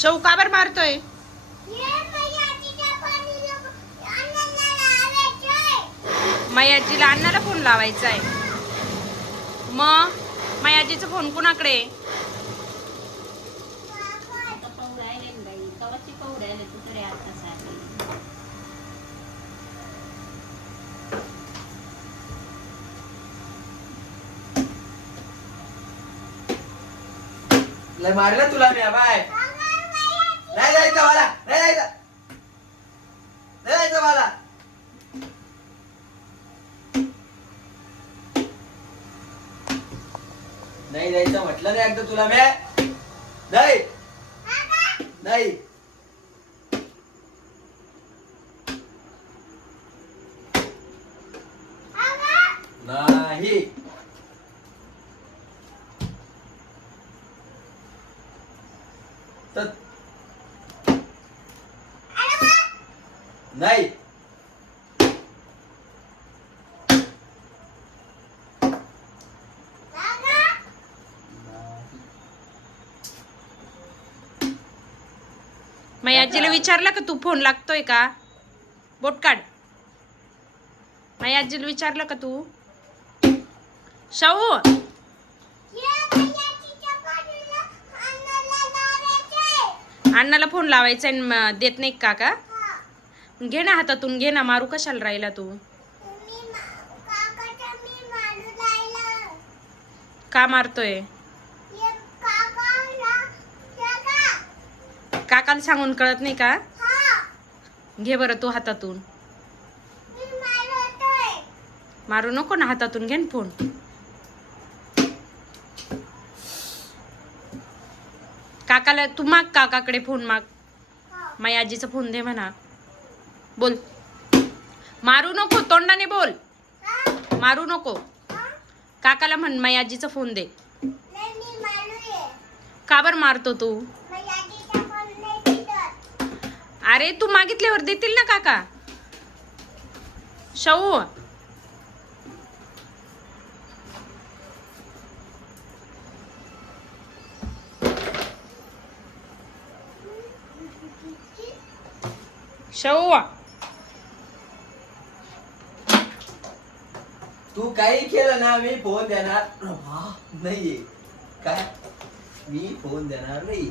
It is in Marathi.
शव का बर मारतोय? मायाजीला अण्णाला फोन लावायचा आहे. मग मायाजीचा फोन कुणाकडे? लय मारलं तुला मी बाय. नाही जायचं मला, नाही जायचं, नाही जायचं मला. नाही जायचं म्हटलं नाही एकदा तुला मी. नाही नाही नाही तर नाही. मायाजीला विचारलं का तू फोन लागतोय का? बोट काढ. मायाजीला विचारलं का तू? शाहू अण्णाला फोन लावायचा देत नाही का? घे ना हातातून, घे ना. मारू कशाला राहिला तू? का मारतोय? काकाला सांगून कळत नाही का? घे बरं तू हातातून. मारू नको ना, हातातून घे ना फोन. काकाला तू माग, काकाकडे फोन माग. मायाजीचा फोन दे म्हणा. बोल. मारू नको, तोंडाने बोल. मारू नको. काकाला म्हण मायाजीचा फोन दे. का बर मारतो तू? अरे तू मागितल्यावर देतील ना काका. शाहू शाहू तू काही केलं ना मी फोन देणार नाहीये. काय मी फोन देणार नाही.